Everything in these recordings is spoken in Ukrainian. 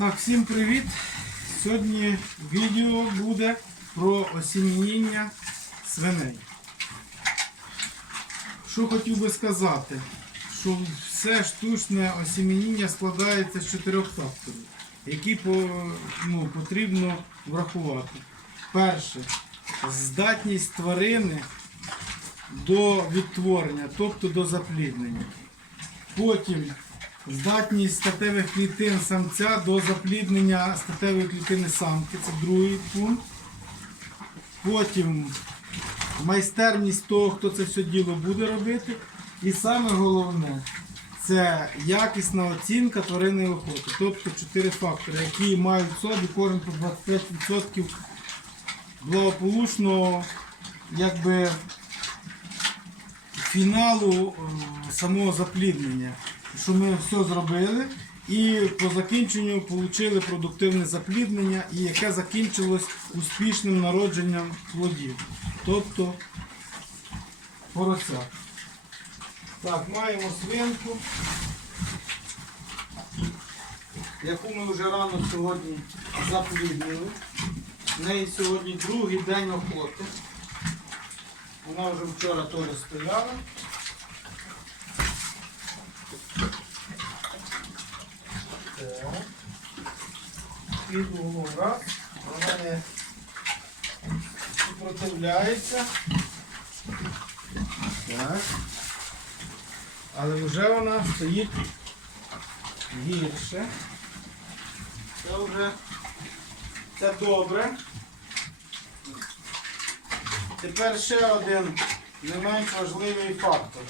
Так, всім привіт! Сьогодні відео буде про осініння свиней. Що хотів би сказати, що все штучне осініння складається з чотирьох факторів, які по, ну, потрібно врахувати. Перше, здатність тварини до відтворення, тобто до запліднення. Потім здатність статевих клітин самця до запліднення статевої клітини самки. Це другий пункт. Потім майстерність того, хто це все діло буде робити. І саме головне це якісна оцінка тваринної охоти. Тобто чотири фактори, які мають в собі кожен по 25% благополучного якби, фіналу е, самого запліднення. Що ми все зробили і по закінченню отримали продуктивне запліднення, і яке закінчилось успішним народженням плодів. Тобто порося. Так, маємо свинку, яку ми вже рано сьогодні запліднили. В неї сьогодні другий день охоти. Вона вже вчора теж стояла. Під углом раз. Вона не супротивляється. Так. Але вже вона стоїть гірше. Це вже це добре. Тепер ще один не менш важливий фактор.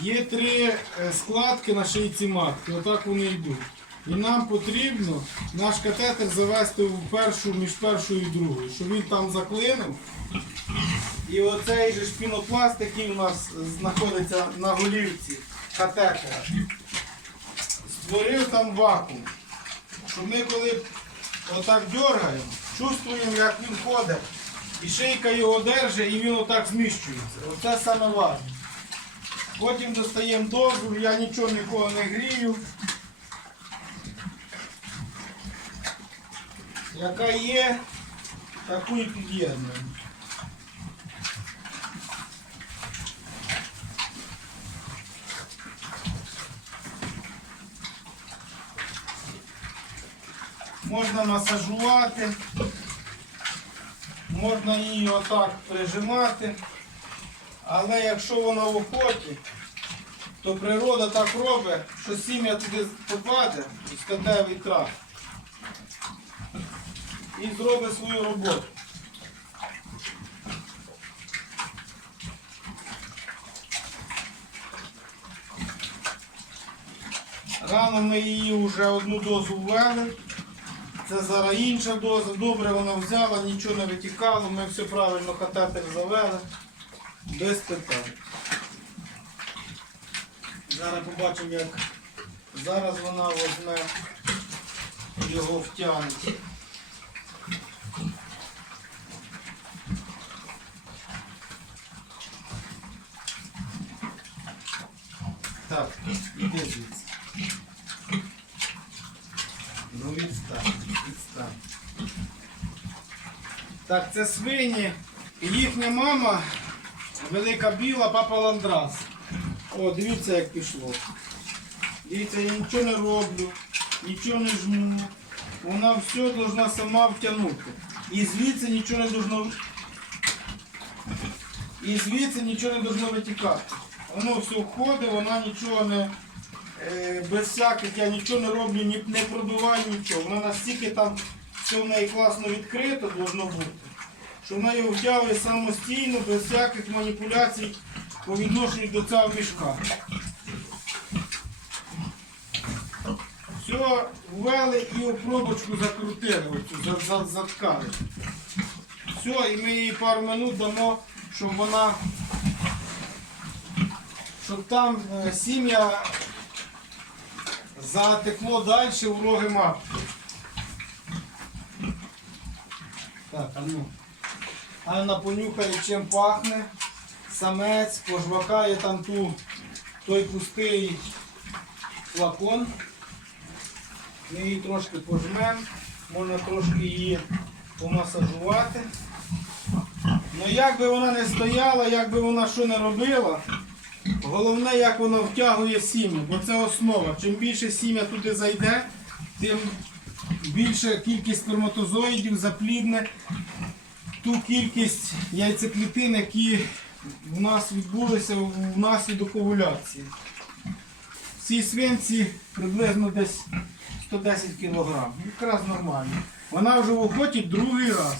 Є три е, складки на шийці матки, отак вони йдуть. І нам потрібно наш катетер завести в першу, між першою і другою, щоб він там заклинив. І оцей же шпінопласт, який у нас знаходиться на голівці катетера, створив там вакуум. Щоб ми коли отак дергаємо, чувствуємо, як він ходить. І шийка його держить і він отак зміщується. Оце саме важливо. Потім достаємо дозу, я нічого нікого не грію. Яка є, таку і під'єднуємо. Можна масажувати, можна її отак прижимати. Але якщо вона в охоті, то природа так робить, що сім'я туди попаде в статевий тракт і зробить свою роботу. Рано ми її вже одну дозу ввели. Це зараз інша доза. Добре вона взяла, нічого не витікало, ми все правильно катетер завели. Без питань. Зараз побачимо, як зараз вона возьме його втягне. Так, іди звідси. Ну відстань, відстань. Так, це свині. І їхня мама велика біла папа Ландрас. О, дивіться, як пішло. Дивіться, я нічого не роблю, нічого не жму. Вона все должна сама втягнути. І звідси нічого не должно. І звідси нічого не должно витікати. Воно все входить, вона нічого не. е, без всяких я нічого не роблю, ні, не продуваю нічого. Вона настільки там все в неї класно відкрито должно бути, що вона його втягує самостійно, без всяких маніпуляцій по відношенню до цього мішка. Все, ввели і опробочку закрутили, оцю, за- за- заткали. Все, і ми їй пару минут дамо, щоб вона, щоб там е, сім'я затекло далі у роги матки. Так, а ну. Анна понюхає, чим пахне. Самець пожвакає там ту, той пустий флакон. Ми її трошки пожмемо, можна трошки її помасажувати. Ну як би вона не стояла, як би вона що не робила, головне, як вона втягує сім'я, бо це основа. Чим більше сім'я туди зайде, тим більша кількість сперматозоїдів заплідне ту кількість яйцеклітин, які у нас відбулися внаслідок овуляції. В цій свинці приблизно десь 110 кг. Якраз нормально. Вона вже в другий раз.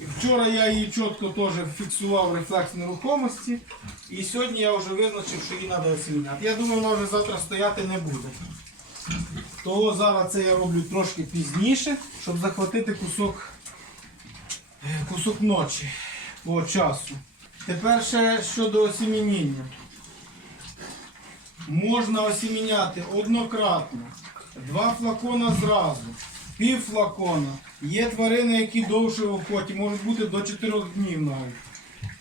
І Вчора я її чітко теж фіксував рефлекс нерухомості. І сьогодні я вже визначив, що її треба осінняти. Я думаю, вона вже завтра стояти не буде. Того зараз це я роблю трошки пізніше, щоб захватити кусок, кусок ночі по часу. Тепер ще щодо осімініння. Можна осіміняти однократно, два флакона зразу, пів флакона. Є тварини, які довше в охоті, можуть бути до 4 днів навіть.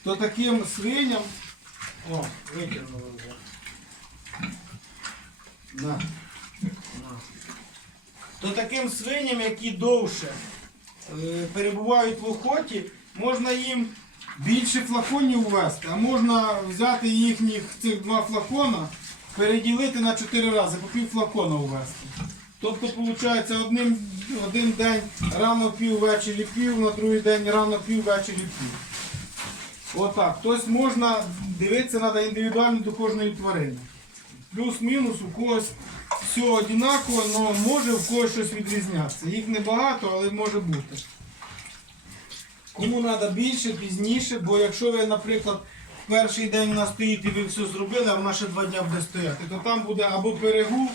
То таким свиням. О, витягнули вже. На. То таким свиням, які довше е, перебувають в охоті, можна їм більше флаконів ввести, а можна взяти їхніх цих два флакона, переділити на чотири рази, по пів флакона ввести. Тобто, виходить, одним, один день рано пів, ввечері пів, на другий день рано пів, ввечері пів. Отак. Тобто можна дивитися треба індивідуально до кожної тварини. Плюс-мінус у когось все однаково, але може в когось щось відрізнятися. Їх небагато, але може бути. Кому треба більше, пізніше, бо якщо ви, наприклад, перший день вона стоїть і ви все зробили, а вона ще два дні буде стояти, то там буде або перегул,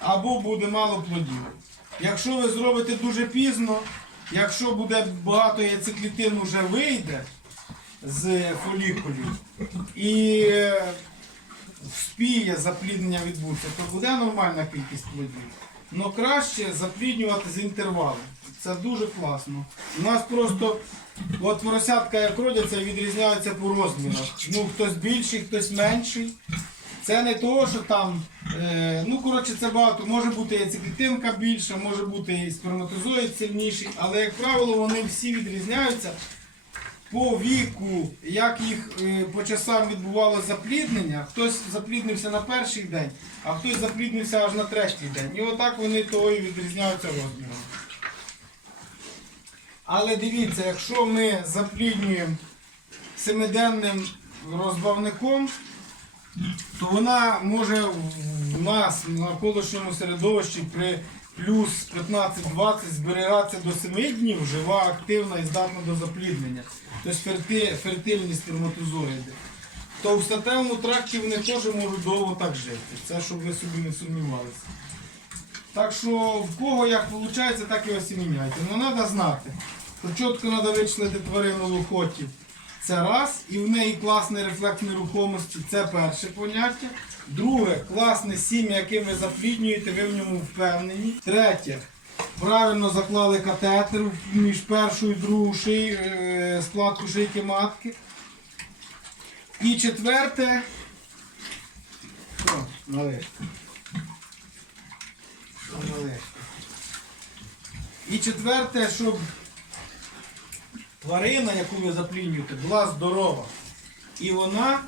або буде мало плодів. Якщо ви зробите дуже пізно, якщо буде багато яйцеклітин вже вийде з фолікулів і е, вспіє запліднення відбутися, то буде нормальна кількість плодів. Але краще запліднювати з інтервалом. Це дуже класно. У нас просто от поросятка як родяться, відрізняються по розмірах. Ну, хтось більший, хтось менший. Це не того, що там, е, ну коротше, це багато. Може бути яйцеклітинка більша, може бути і сперматозоїд сильніший, але, як правило, вони всі відрізняються по віку, як їх е, по часам відбувалося запліднення. Хтось запліднився на перший день, а хтось запліднився аж на третій день. І отак вони того і відрізняються розміром. Але дивіться, якщо ми запліднюємо семиденним розбавником, то вона може в нас на навколишньому середовищі при плюс 15-20 зберігатися до 7 днів, жива, активна і здатна до запліднення. Тобто ферти, фертильні сперматозоїди. То в статевому тракті вони теж можуть довго так жити. Це щоб ви собі не сумнівалися. Так що в кого як виходить, так і осіміняйте. Ну треба знати, що чітко треба вичислити тварину в охоті. Це раз, і в неї класний рефлекс нерухомості, це перше поняття. Друге, класне сім'я, яке ви запліднюєте, ви в ньому впевнені. Третє, правильно заклали катетер між першою і другою ший, е, складку шийки матки. І четверте. Що, малишка? Що, малишка? І четверте, щоб тварина, яку ви запліднюєте, була здорова. І вона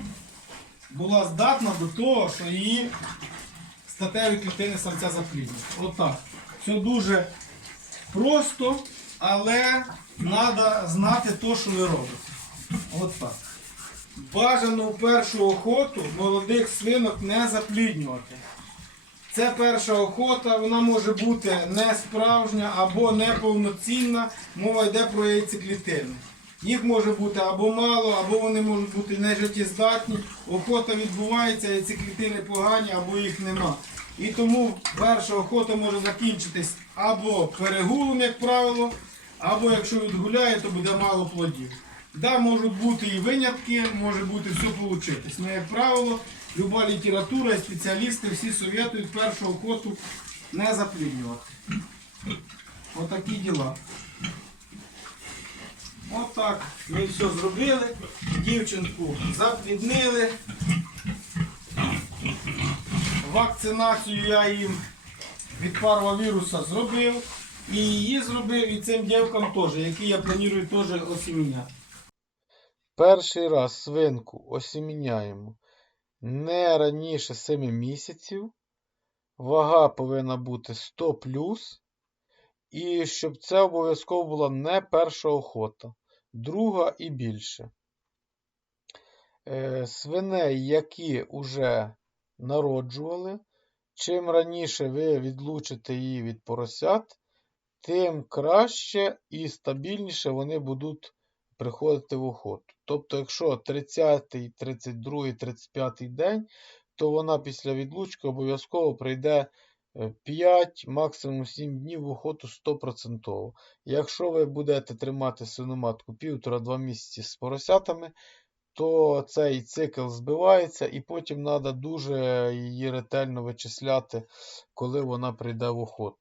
була здатна до того, що її статеві клітини самця запліднюють. Отак. Все дуже просто, але треба знати те, що ви робите. От так. Бажано у першу охоту молодих свинок не запліднювати. Це перша охота, вона може бути не справжня або неповноцінна. Мова йде про яйцеклітини. Їх може бути або мало, або вони можуть бути нежиттєздатні. Охота відбувається, яйцеклітини погані, або їх нема. І тому перша охота може закінчитись або перегулом, як правило, або якщо відгуляє, то буде мало плодів. Да, можуть бути і винятки, може бути все получитись. Ну, як правило, люба література і спеціалісти всі совєтують першу охоту не запліднювати. Отакі діла. Отак. Ми все зробили. Дівчинку запліднили. Вакцинацію я їм від парвовіруса зробив. І її зробив і цим дівкам теж, які я планую теж осіміняти. Перший раз свинку осіміняємо не раніше 7 місяців. Вага повинна бути 100 плюс. І щоб це обов'язково була не перша охота, друга і більше. Е, Свиней, які вже народжували, чим раніше ви відлучите її від поросят, тим краще і стабільніше вони будуть приходити в охоту. Тобто, якщо 30, 32, 35 день, то вона після відлучки обов'язково прийде 5, максимум 7 днів в охоту 100%. Якщо ви будете тримати свиноматку 1,5-2 місяці з поросятами, то цей цикл збивається, і потім треба дуже її ретельно вичисляти, коли вона прийде в охоту.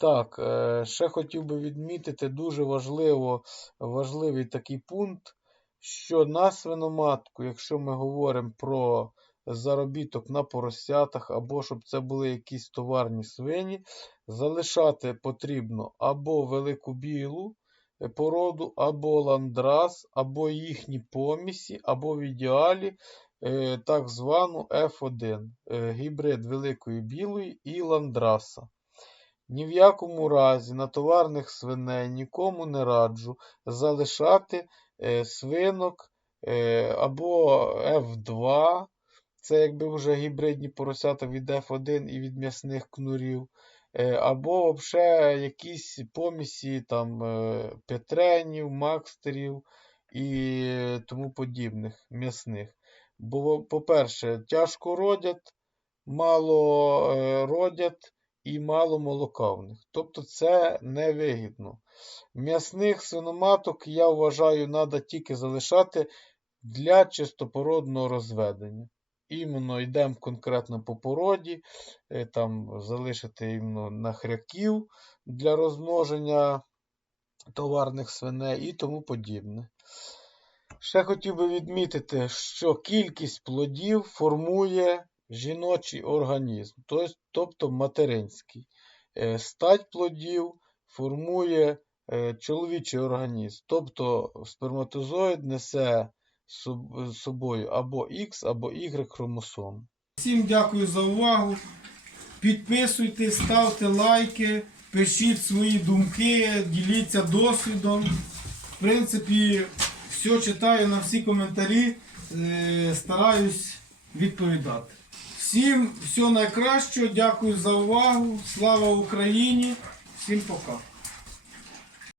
Так, е, ще хотів би відмітити дуже важливо, важливий такий пункт, що на свиноматку, якщо ми говоримо про заробіток на поросятах, або щоб це були якісь товарні свині, залишати потрібно або велику білу е, породу, або ландрас, або їхні помісі, або в ідеалі е, так звану F1, е, гібрид великої білої і ландраса. Ні в якому разі на товарних свиней нікому не раджу залишати е, свинок е, або F2, це якби вже гібридні поросята від F1 і від м'ясних кнурів, е, або взагалі якісь помісі там е, петренів, макстерів і тому подібних м'ясних. Бо, по-перше, тяжко родять, мало е, родять і мало молока в них. Тобто це невигідно. М'ясних свиноматок, я вважаю, треба тільки залишати для чистопородного розведення. Іменно йдемо конкретно по породі, е, там залишити іменно на хряків для розмноження товарних свиней і тому подібне. Ще хотів би відмітити, що кількість плодів формує жіночий організм, тобто материнський. Е, Стать плодів формує е, чоловічий організм, тобто сперматозоїд несе з собою або X, або Y хромосом. Всім дякую за увагу. Підписуйтесь, ставте лайки, пишіть свої думки, діліться досвідом. В принципі, все читаю на всі коментарі, е, стараюсь відповідати. Всім всього найкращого, дякую за увагу. Слава Україні! Всім пока!